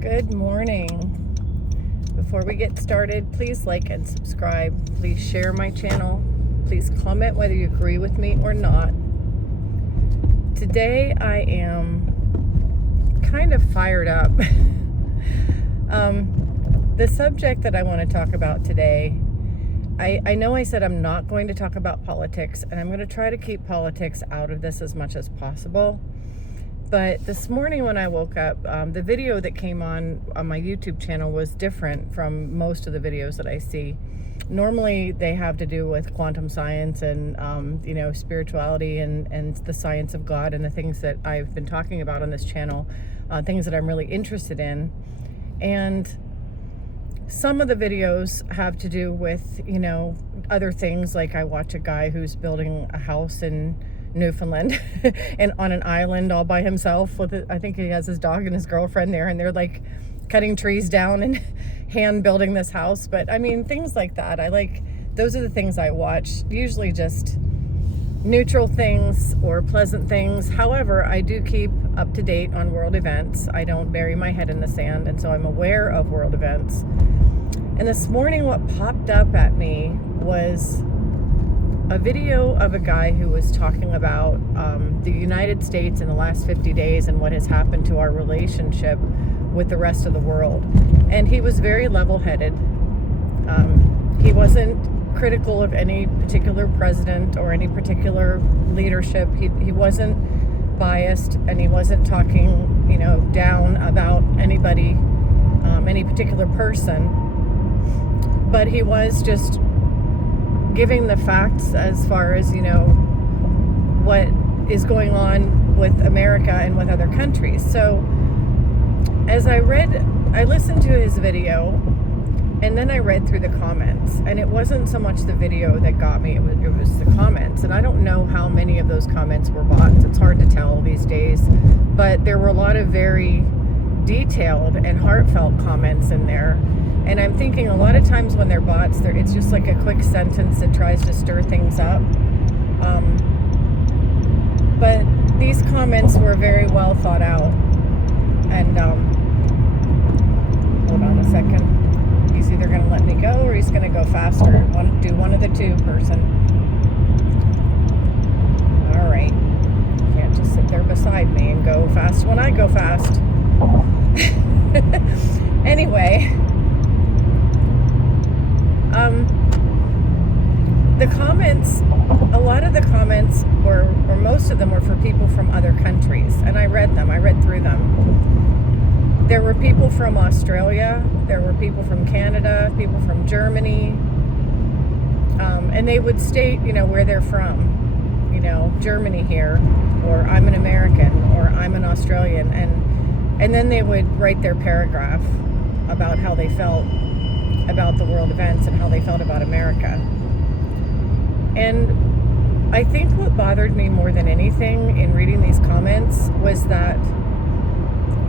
Good morning. Before we get started, please like and subscribe. Please share my channel. Please comment whether you agree with me or not. Today I am kind of fired up. The subject that I want to talk about today, I know I said I'm not going to talk about politics, and I'm going to try to keep politics out of this as much as possible. But this morning when I woke up, the video that came on my YouTube channel was different from most of the videos that I see. Normally they have to do with quantum science and spirituality and the science of God and the things that I've been talking about on this channel, things that I'm really interested in. And some of the videos have to do with, other things, like I watch a guy who's building a house in Newfoundland and on an island all by himself I think he has his dog and his girlfriend there, and they're like cutting trees down and hand building this house. But I mean, things like that, those are the things I watch, usually just neutral things or pleasant things. However, I do keep up to date on world events. I don't bury my head in the sand, and so I'm aware of world events. And this morning what popped up at me was a video of a guy who was talking about the United States in the last 50 days and what has happened to our relationship with the rest of the world. And he was very level-headed. He wasn't critical of any particular president or any particular leadership. He wasn't biased, and he wasn't talking, down about anybody, any particular person. But he was just giving the facts as far as, what is going on with America and with other countries. So as I listened to his video, and then I read through the comments, and it wasn't so much the video that got me, it was the comments. And I don't know how many of those comments were bots. It's hard to tell these days, but there were a lot of very detailed and heartfelt comments in there. And I'm thinking a lot of times when they're bots, it's just like a quick sentence that tries to stir things up. But these comments were very well thought out. And hold on a second. He's either going to let me go or he's going to go faster. Do one of the two, person. All right. Can't just sit there beside me and go fast when I go fast. Anyway. The comments, a lot of the comments were, or most of them were for people from other countries, and I read through them. There were people from Australia, there were people from Canada, people from Germany, and they would state, where they're from, Germany here, or I'm an American, or I'm an Australian, and then they would write their paragraph about how they felt about the world events and how they felt about America. And I think what bothered me more than anything in reading these comments was that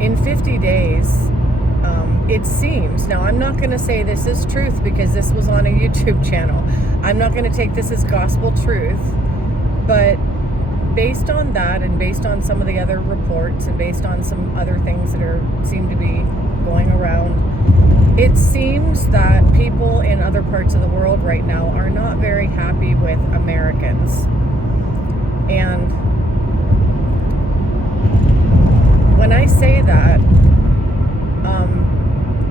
in 50 days, it seems, now I'm not going to say this is truth because this was on a YouTube channel. I'm not going to take this as gospel truth, but based on that and based on some of the other reports and based on some other things that seem to be going around, it seems that people in other parts of the world right now are not very happy with Americans. And when I say that,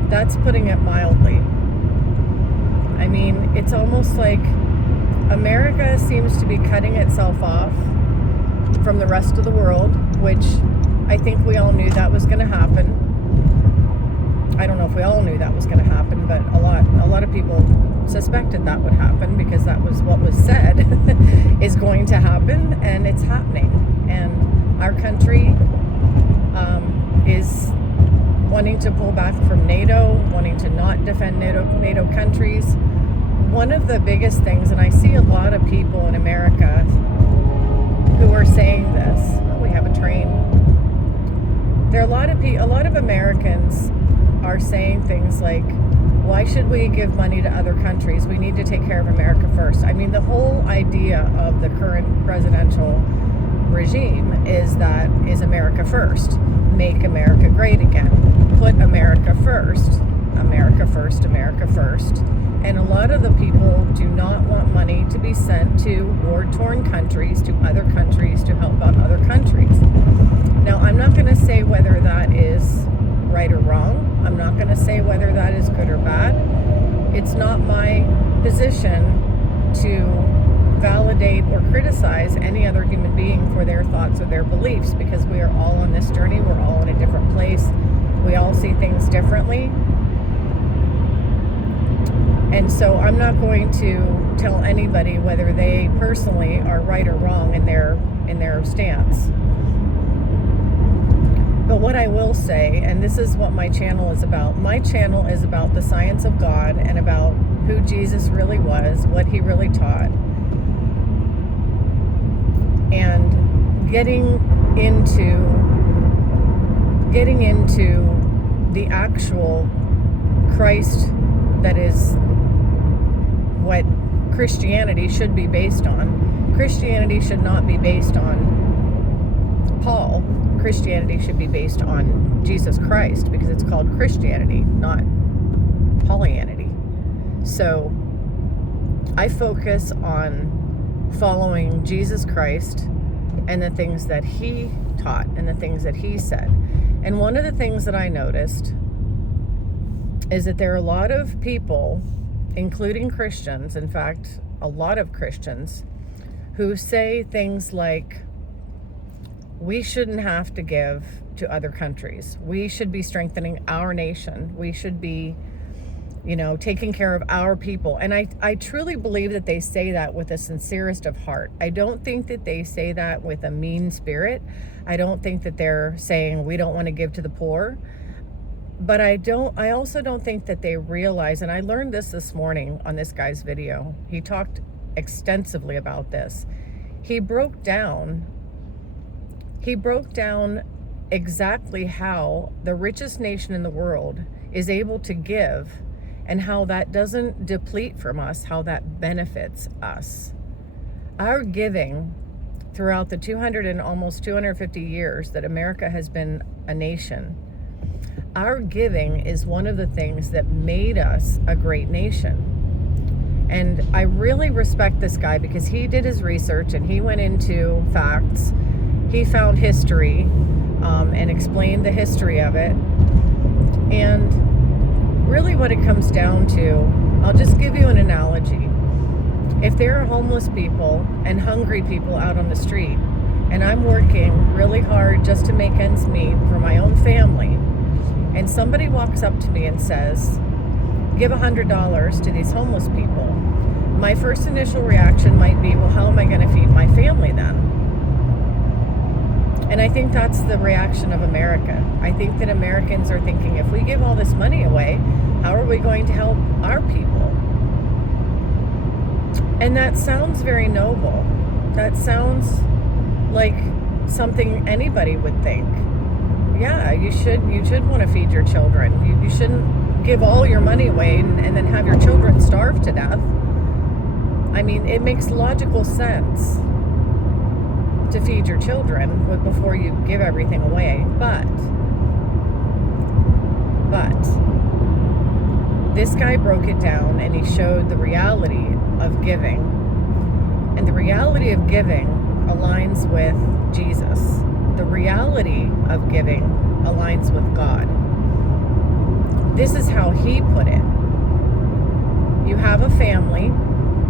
that's putting it mildly. I mean, it's almost like America seems to be cutting itself off from the rest of the world, which I think we all knew that was going to happen. I don't know if we all knew that was going to happen, but a lot of people suspected that would happen because that was what was said is going to happen, and it's happening. And our country is wanting to pull back from NATO, wanting to not defend NATO countries. One of the biggest things, and I see a lot of people in America who are saying this. Oh, we have a train. There are a lot of Americans are saying things like, why should we give money to other countries? We need to take care of America first. I mean, the whole idea of the current presidential regime is America first. Make America great again. Put America first, America first, America first. And a lot of the people do not want money to be sent to war-torn countries, to other countries, to help out other countries. Now, I'm not going to say whether that is right or wrong. I'm not going to say whether that is good or bad. It's not my position to validate or criticize any other human being for their thoughts or their beliefs, because we are all on this journey. We're all in a different place. We all see things differently. And so I'm not going to tell anybody whether they personally are right or wrong in their stance. But what I will say, and this is what my channel is about, my channel is about the science of God and about who Jesus really was, what he really taught, and getting into the actual Christ that is what Christianity should be based on. Christianity should not be based on Paul. Christianity should be based on Jesus Christ, because it's called Christianity, not Paulianity. So I focus on following Jesus Christ and the things that he taught and the things that he said. And one of the things that I noticed is that there are a lot of people, including Christians, in fact, a lot of Christians, who say things like, we shouldn't have to give to other countries. We should be strengthening our nation. We should be, taking care of our people. And I truly believe that they say that with the sincerest of heart. I don't think that they say that with a mean spirit. I don't think that they're saying we don't want to give to the poor. But I also don't think that they realize, and I learned this morning on this guy's video. He talked extensively about this. He broke down exactly how the richest nation in the world is able to give, and how that doesn't deplete from us, how that benefits us. Our giving throughout the 200 and almost 250 years that America has been a nation, our giving is one of the things that made us a great nation. And I really respect this guy, because he did his research and he went into facts. He found history and explained the history of it. And really what it comes down to, I'll just give you an analogy. If there are homeless people and hungry people out on the street, and I'm working really hard just to make ends meet for my own family, and somebody walks up to me and says, give $100 to these homeless people, my first initial reaction might be, well, how am I going to feed my family then? And I think that's the reaction of America. I think that Americans are thinking, if we give all this money away, how are we going to help our people? And that sounds very noble. That sounds like something anybody would think. Yeah, you should want to feed your children. You shouldn't give all your money away and then have your children starve to death. I mean, it makes logical sense to feed your children before you give everything away. But this guy broke it down, and he showed the reality of giving. And the reality of giving aligns with Jesus. The reality of giving aligns with God. This is how he put it. You have a family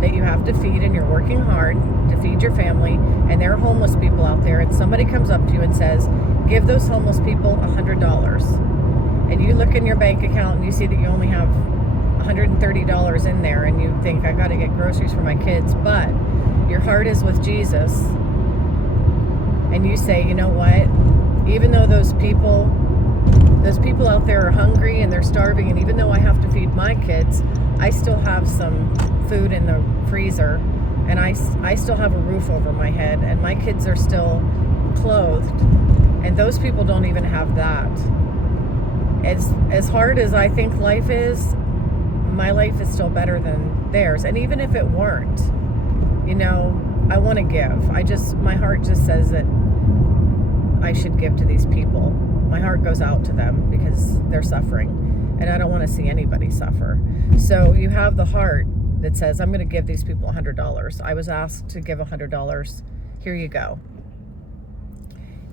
that you have to feed, and you're working hard to feed your family, and there are homeless people out there, and somebody comes up to you and says, give those homeless people $100. And you look in your bank account and you see that you only have $130 in there, and you think, I got to get groceries for my kids, but your heart is with Jesus, and you say, you know what, even though those people out there are hungry and they're starving, and even though I have to feed my kids, I still have some food in the freezer, and I still have a roof over my head, and my kids are still clothed, and those people don't even have that. As hard as I think life is, my life is still better than theirs. And even if it weren't, I want to give. My heart just says that I should give to these people. My heart goes out to them because they're suffering. and I don't want to see anybody suffer. So you have the heart that says, I'm going to give these people $100. I was asked to give $100. Here you go.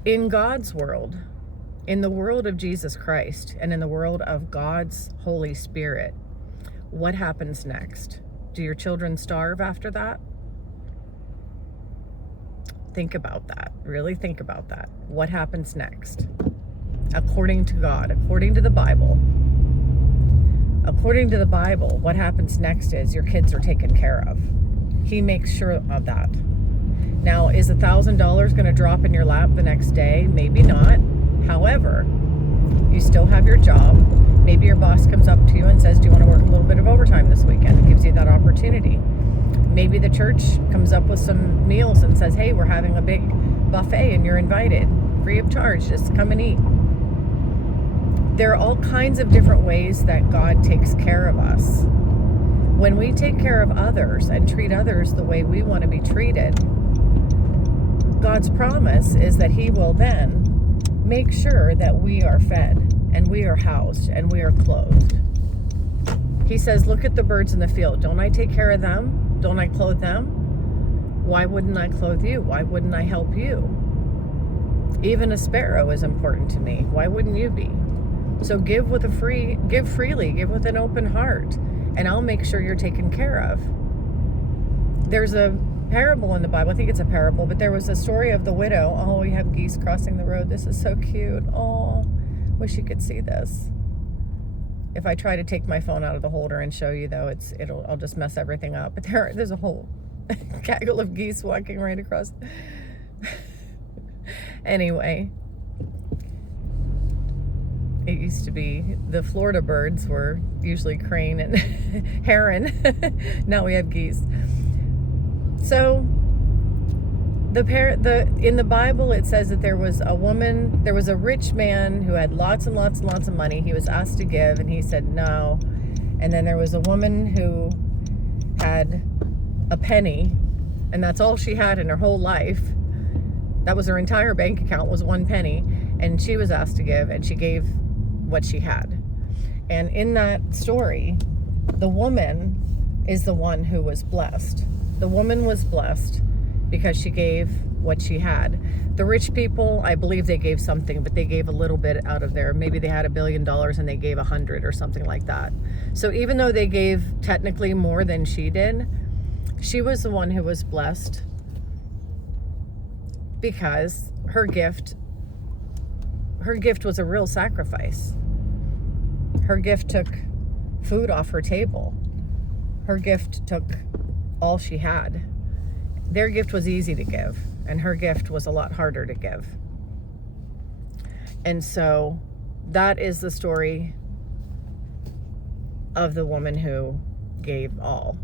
In God's world, in the world of Jesus Christ, and in the world of God's Holy Spirit, what happens next? Do your children starve after that? Think about that. Really think about that. What happens next? According to God, according to the Bible, what happens next is your kids are taken care of. He makes sure of that. Now, is $1,000 going to drop in your lap the next day? Maybe not. However, you still have your job. Maybe your boss comes up to you and says, do you want to work a little bit of overtime this weekend? It gives you that opportunity. Maybe the church comes up with some meals and says, hey, we're having a big buffet and you're invited, free of charge, just come and eat. There are all kinds of different ways that God takes care of us. When we take care of others and treat others the way we want to be treated, God's promise is that He will then make sure that we are fed and we are housed and we are clothed. He says, look at the birds in the field. Don't I take care of them? Don't I clothe them? Why wouldn't I clothe you? Why wouldn't I help you? Even a sparrow is important to me. Why wouldn't you be? So give freely, give with an open heart, and I'll make sure you're taken care of. There's a parable in the Bible. I think it's a parable, but there was a story of the widow. Oh, we have geese crossing the road. This is so cute. Oh, wish you could see this. If I try to take my phone out of the holder and show you, though, I'll just mess everything up. But there's a whole gaggle of geese walking right across. Anyway, it used to be the Florida birds were usually crane and heron. Now we have geese. So in the Bible, it says that there was a rich man who had lots and lots and lots of money. He was asked to give, and he said no. And then there was a woman who had a penny, and that's all she had in her whole life. That was her entire bank account, was one penny, and she was asked to give, and she gave what she had. And in that story, the woman is the one who was blessed. The woman was blessed because she gave what she had. The rich people, I believe they gave something, but they gave a little bit out of there. Maybe they had $1 billion and they gave 100 or something like that. So even though they gave technically more than she did, she was the one who was blessed because her gift was a real sacrifice. Her gift took food off her table. Her gift took all she had. Their gift was easy to give, and her gift was a lot harder to give. And so that is the story of the woman who gave all.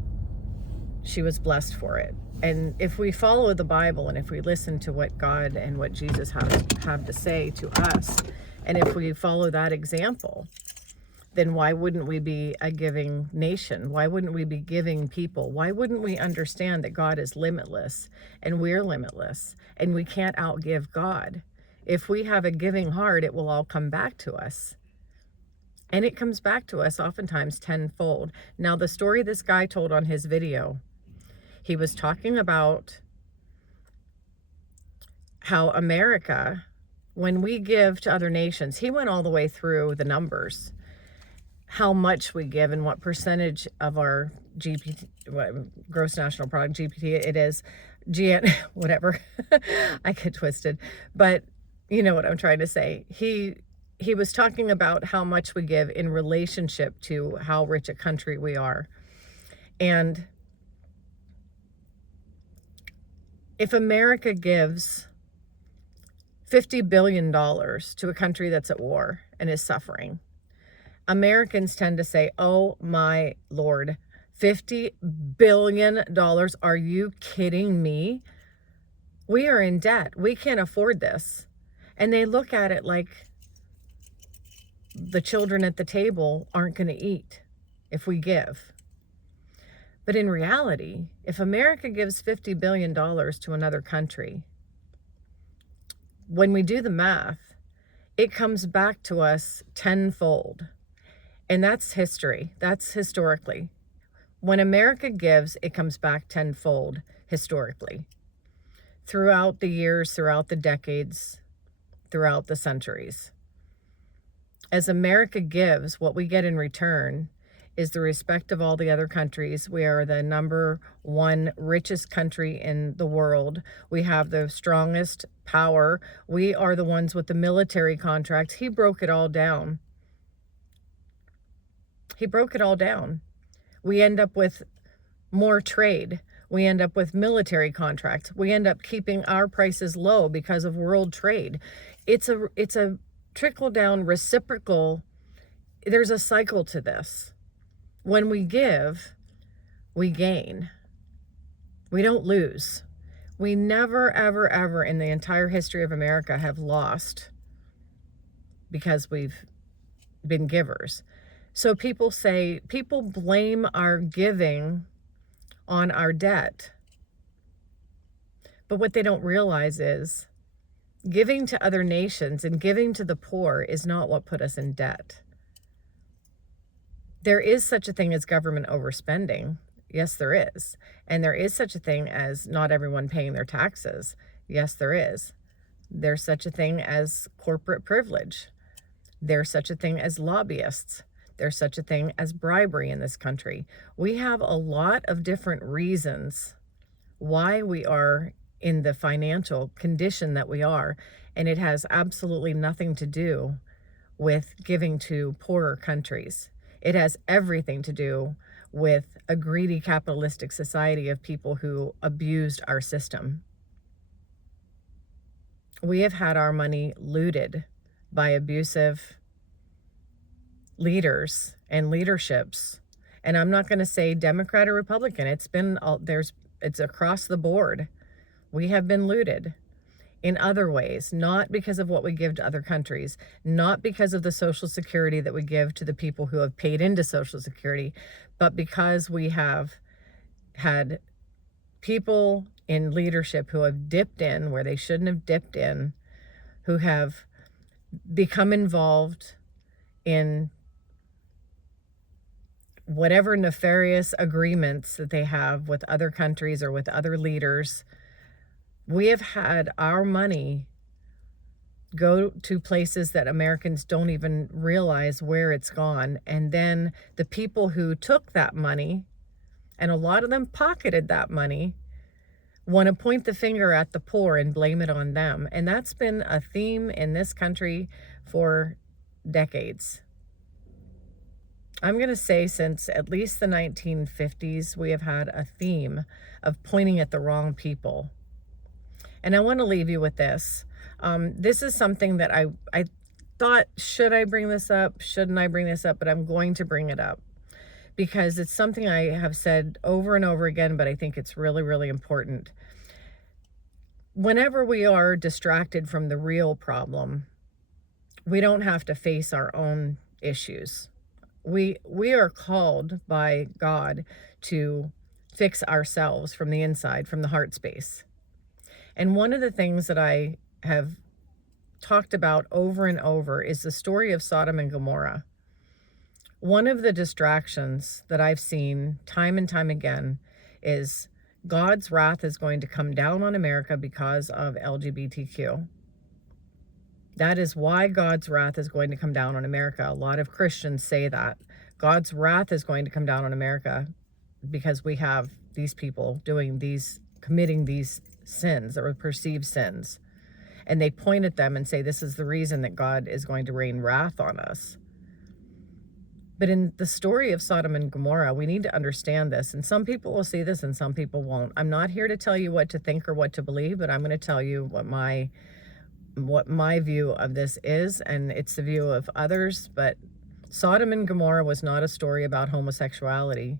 She was blessed for it. And if we follow the Bible, and if we listen to what God and what Jesus have to say to us, and if we follow that example, then why wouldn't we be a giving nation? Why wouldn't we be giving people? Why wouldn't we understand that God is limitless and we're limitless and we can't outgive God? If we have a giving heart, it will all come back to us. And it comes back to us oftentimes tenfold. Now, the story this guy told on his video, he was talking about how America, when we give to other nations, he went all the way through the numbers, how much we give and what percentage of our gross national product, GPT it is, whatever, I get twisted, but you know what I'm trying to say. He was talking about how much we give in relationship to how rich a country we are. And if America gives $50 billion to a country that's at war and is suffering, Americans tend to say, oh my Lord, $50 billion? Are you kidding me? We are in debt. We can't afford this. And they look at it like the children at the table aren't going to eat if we give. But in reality, if America gives $50 billion to another country, when we do the math, it comes back to us tenfold. And that's history. That's historically. When America gives, it comes back tenfold historically. Throughout the years, throughout the decades, throughout the centuries. As America gives, what we get in return is the respect of all the other countries. We are the #1 richest country in the world. We have the strongest power. We are the ones with the military contracts. He broke it all down. He broke it all down. We end up with more trade. We end up with military contracts. We end up keeping our prices low because of world trade. It's a trickle down reciprocal. There's a cycle to this. When we give, we gain. We don't lose. We never, ever, ever in the entire history of America have lost because we've been givers. So people blame our giving on our debt. But what they don't realize is giving to other nations and giving to the poor is not what put us in debt. There is such a thing as government overspending. Yes, there is. And there is such a thing as not everyone paying their taxes. Yes, there is. There's such a thing as corporate privilege. There's such a thing as lobbyists. There's such a thing as bribery in this country. We have a lot of different reasons why we are in the financial condition that we are, and it has absolutely nothing to do with giving to poorer countries. It has everything to do with a greedy capitalistic society of people who abused our system. We have had our money looted by abusive leaders and leaderships. And I'm not going to say Democrat or Republican. It's across the board. We have been looted in other ways, not because of what we give to other countries, not because of the Social Security that we give to the people who have paid into Social Security, but because we have had people in leadership who have dipped in where they shouldn't have dipped in, who have become involved in whatever nefarious agreements that they have with other countries or with other leaders. We have had our money go to places that Americans don't even realize where it's gone. And then the people who took that money, and a lot of them pocketed that money, want to point the finger at the poor and blame it on them. And that's been a theme in this country for decades. I'm going to say since at least the 1950s, we have had a theme of pointing at the wrong people. And I want to leave you with this. This is something that I thought, should I bring this up? Shouldn't I bring this up? But I'm going to bring it up because it's something I have said over and over again, but I think it's really, really important. Whenever we are distracted from the real problem, we don't have to face our own issues. We are called by God to fix ourselves from the inside, from the heart space. And one of the things that I have talked about over and over is the story of Sodom and Gomorrah. One of the distractions that I've seen time and time again is God's wrath is going to come down on America because of LGBTQ. That is why God's wrath is going to come down on America. A lot of Christians say that. God's wrath is going to come down on America because we have these people committing these sins or perceived sins. And they point at them and say, this is the reason that God is going to rain wrath on us. But in the story of Sodom and Gomorrah, we need to understand this. And some people will see this and some people won't. I'm not here to tell you what to think or what to believe, but I'm going to tell you what my view of this is, and it's the view of others. But Sodom and Gomorrah was not a story about homosexuality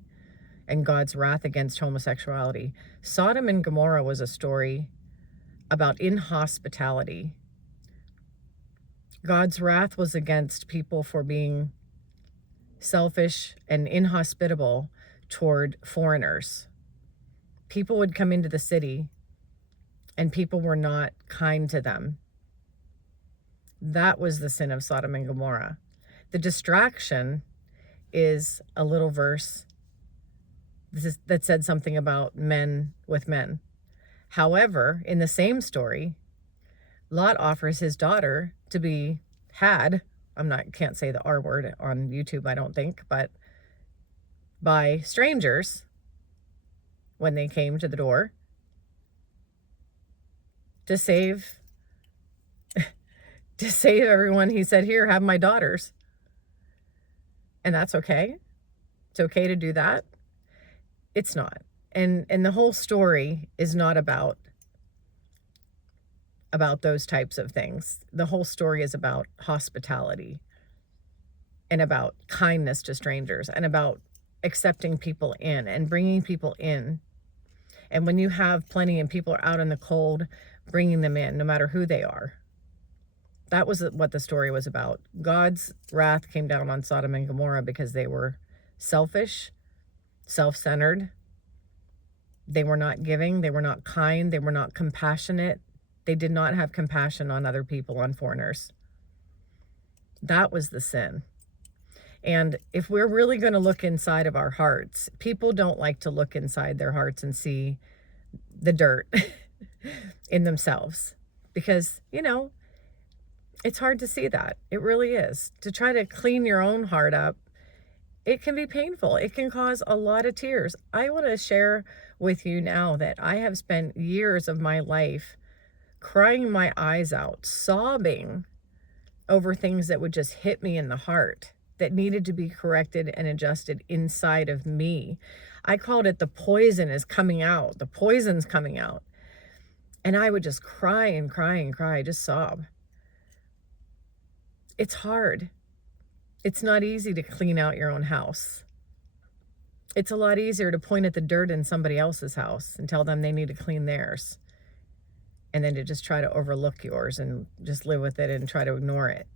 and God's wrath against homosexuality. Sodom and Gomorrah was a story about inhospitality. God's wrath was against people for being selfish and inhospitable toward foreigners. People would come into the city and people were not kind to them. That was the sin of Sodom and Gomorrah. The distraction is a little verse that said something about men with men. However, in the same story, Lot offers his daughter to be had. Can't say the R word on YouTube, I don't think, but by strangers when they came to the door to save everyone. He said, here, have my daughters. And that's okay. It's okay to do that. It's not. And the whole story is not about those types of things. The whole story is about hospitality and about kindness to strangers and about accepting people in and bringing people in. And when you have plenty and people are out in the cold, bringing them in, no matter who they are. That was what the story was about. God's wrath came down on Sodom and Gomorrah because they were selfish, self-centered. They were not giving. They were not kind. They were not compassionate. They did not have compassion on other people, on foreigners. That was the sin. And if we're really going to look inside of our hearts, people don't like to look inside their hearts and see the dirt in themselves because, it's hard to see that. It really is. To try to clean your own heart up, it can be painful. It can cause a lot of tears. I want to share with you now that I have spent years of my life crying my eyes out, sobbing over things that would just hit me in the heart, that needed to be corrected and adjusted inside of me. I called it the poison is coming out. The poison's coming out. And I would just cry and cry and cry, just sob. It's hard. It's not easy to clean out your own house. It's a lot easier to point at the dirt in somebody else's house and tell them they need to clean theirs, and then to just try to overlook yours and just live with it and try to ignore it.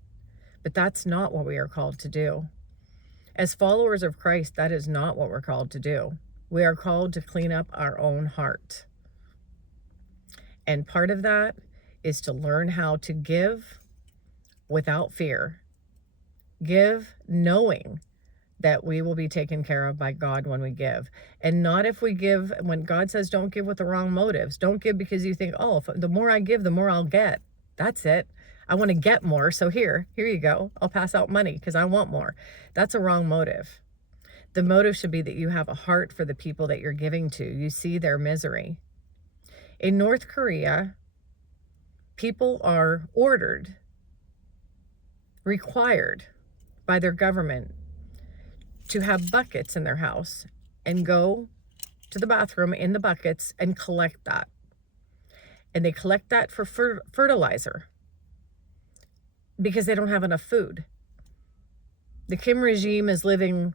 But that's not what we are called to do. As followers of Christ, that is not what we're called to do. We are called to clean up our own heart. And part of that is to learn how to give without fear. Give knowing that we will be taken care of by God when we give. And not if we give, when God says don't give with the wrong motives. Don't give because you think, oh, the more I give, the more I'll get. That's it. I want to get more, so here you go. I'll pass out money because I want more. That's a wrong motive. The motive should be that you have a heart for the people that you're giving to. You see their misery. In North Korea, people are required by their government to have buckets in their house and go to the bathroom in the buckets and collect that. And they collect that for fertilizer because they don't have enough food. The Kim regime is living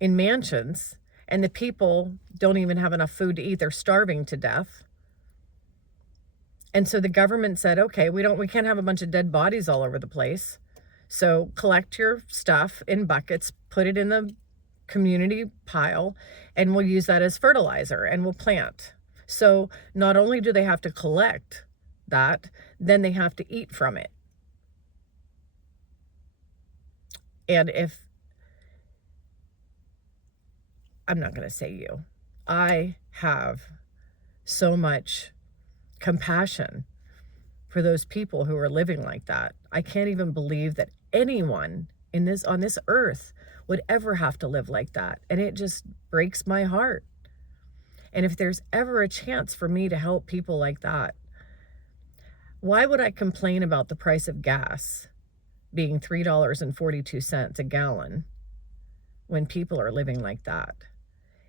in mansions and the people don't even have enough food to eat. They're starving to death. And so the government said, okay, we can't have a bunch of dead bodies all over the place. So collect your stuff in buckets, put it in the community pile, and we'll use that as fertilizer and we'll plant. So not only do they have to collect that, then they have to eat from it. And I'm not going to say you, I have so much compassion for those people who are living like that. I can't even believe that anyone on this earth would ever have to live like that. And it just breaks my heart. And if there's ever a chance for me to help people like that, why would I complain about the price of gas being $3.42 a gallon when people are living like that?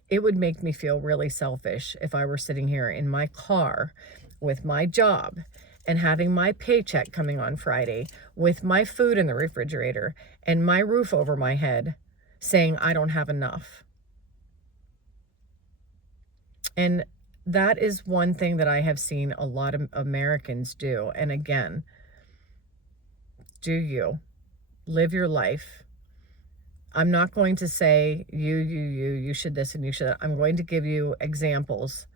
It would make me feel really selfish if I were sitting here in my car with my job and having my paycheck coming on Friday with my food in the refrigerator and my roof over my head saying I don't have enough. And that is one thing that I have seen a lot of Americans do. And again, do you live your life? I'm not going to say you should this and you should that. I'm going to give you examples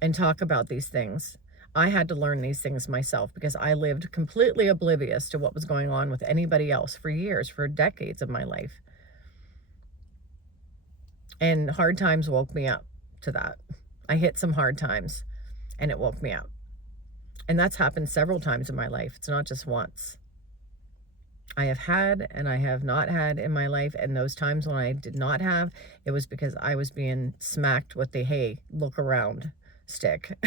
and talk about these things. I had to learn these things myself because I lived completely oblivious to what was going on with anybody else for years, for decades of my life. And hard times woke me up to that. I hit some hard times and it woke me up. And that's happened several times in my life. It's not just once. I have had and I have not had in my life. And those times when I did not have, it was because I was being smacked with the, hey, look around stick.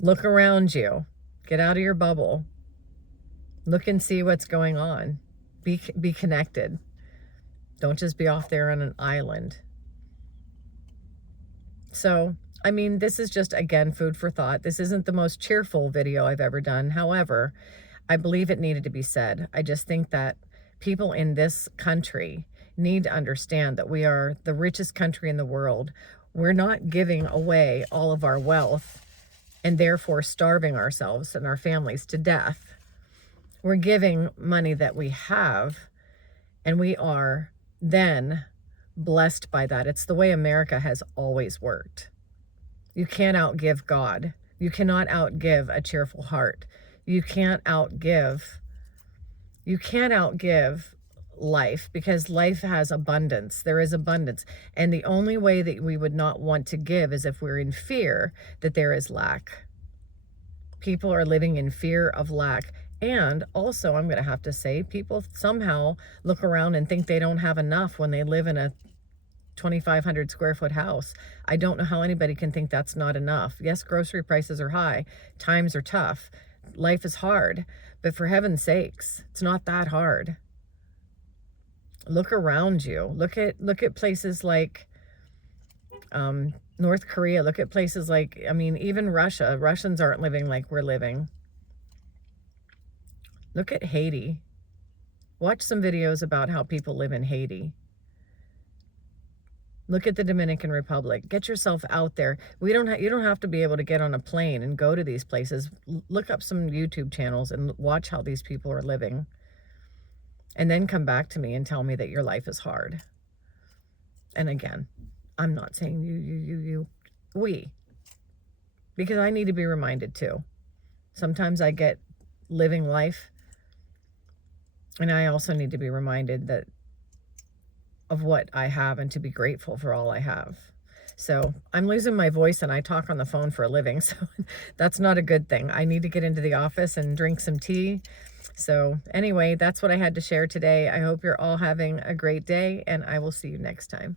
Look around you. Get out of your bubble. Look and see what's going on. Be connected. Don't just be off there on an island. So, I mean, this is just, again, food for thought. This isn't the most cheerful video I've ever done. However, I believe it needed to be said. I just think that people in this country need to understand that we are the richest country in the world. We're not giving away all of our wealth and therefore starving ourselves and our families to death. We're giving money that we have, and we are then blessed by that. It's the way America has always worked. You can't outgive God. You cannot outgive a cheerful heart. You can't outgive life, because life has abundance. There is abundance. And the only way that we would not want to give is if we're in fear that there is lack. People are living in fear of lack. And also, I'm going to have to say, people somehow look around and think they don't have enough when they live in a 2,500 square foot house. I don't know how anybody can think that's not enough. Yes, grocery prices are high. Times are tough. Life is hard. But for heaven's sakes, it's not that hard. Look around you. Look at places like North Korea. Look at places like, I mean, even Russia. Russians aren't living like we're living. Look at Haiti. Watch some videos about how people live in Haiti. Look at the Dominican Republic. Get yourself out there. You don't have to be able to get on a plane and go to these places. Look up some YouTube channels and watch how these people are living. And then come back to me and tell me that your life is hard. And again, I'm not saying we. Because I need to be reminded too. Sometimes I get living life, and I also need to be reminded that of what I have and to be grateful for all I have. So I'm losing my voice and I talk on the phone for a living. So that's not a good thing. I need to get into the office and drink some tea. So anyway, that's what I had to share today. I hope you're all having a great day, and I will see you next time.